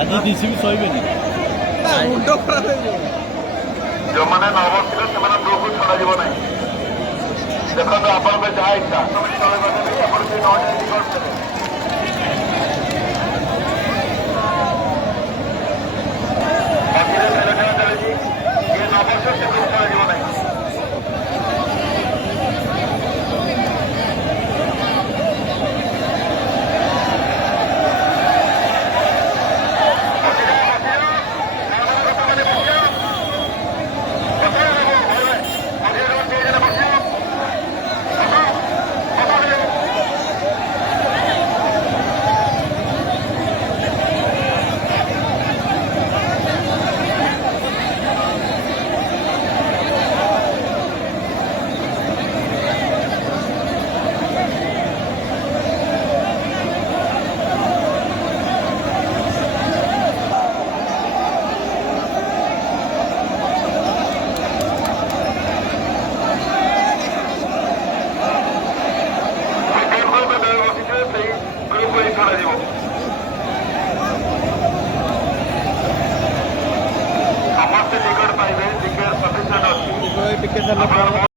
ଆଜି ଡିସିବି ଶୋଇବେନି। ମୁଣ୍ଡ ଖରାପ ହେଇଯିବ। ଯେଉଁମାନେ ନ ବସିଲେ ସେମାନେ ଗ୍ରୁପକୁ ଛଡ଼ାଯିବ ନାହିଁ। ଦେଖନ୍ତୁ ଆପଣଙ୍କ ଯାହା ଇଚ୍ଛା ତଳେ ବସେଇଲେ ଆପଣ ସେ ନ ଯାଇକି କରିଦେବେ। ମଝିରେ ଖେଳ ଖେଳ ଚାଲିଛି, ଯିଏ ନ ବସିବ ସେ ଗ୍ରୁପ ଛଡ଼ାଯିବ ନାହିଁ। ସମସ୍ତେ ଟିକେଟ ପାଇବେ, ଟିକେଟ ସଫିସିଏଣ୍ଟ ଅଛି। ଟିକେ